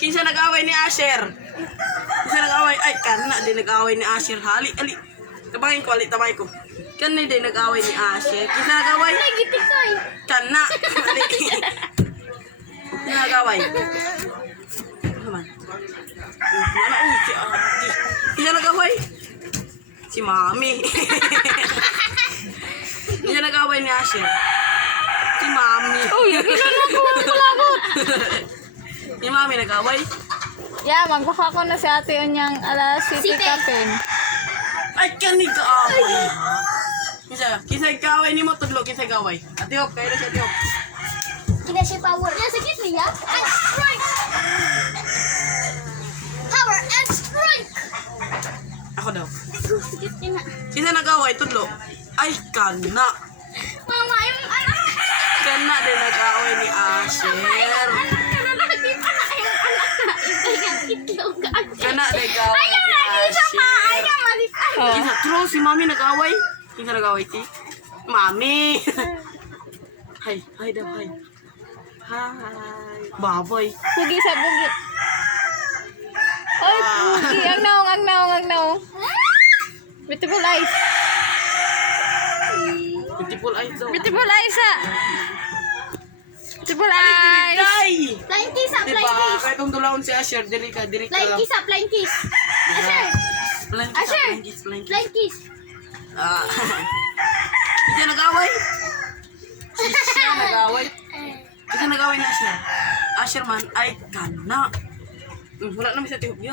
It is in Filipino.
Kinsa nag-away ni Asher? Kinsa nag-away? Ay, kana din nag-away ni Asher. Ali. Tabangin ko, tabay ko. Kana din nag-away ni Asher. Kinsa nag-away? Nagitikoy. Kana. Ali. Kinsa nag-away? Naman. Ano si Ate? Kinsa nag-away? Si Mami. Kinsa nag-away ni Asher? Si Mami. Uy, kilala ko ang palabot. Si Mami nag-away? Yeah, magbaka ko na si ate Onyang alas City City. Capin. Ay, kani ka-away. Kinsa ka-away ni mo tudlo, kinsa ka-away? Ate Hop, kayo na si Ate Hop. Kina si power. Yan, sakit niya. And strike. Power and strike. Ako daw. Sakit niya na. Kinsa nag-away tudlo? Ay, kana. Mama, yung anak. Kana din nag-away ni Asher. Kana din nag-away ni Asher. Oh. Kinsa true si Mami nag-away? Kinsa nag-away ti? Mami. Hi daw, hi. Hi. Baboy. Pugi sa bugi. Oy, pugi. Ang naong. Beautiful eyes. Beautiful eyes daw. Beautiful eyes, ah. Beautiful eyes. Day! Flying kiss up, Diba? flying kiss. Kahit kung dulawon si Asher, diri ka. Flying kiss up, flying kiss. Asher, Flying Asher. kiss. flying kiss. Ah. Isa nag-away? Siya nag-away? Isa nag-away na Asher. Asher man, ay kana. Wala naman sa tihog niya.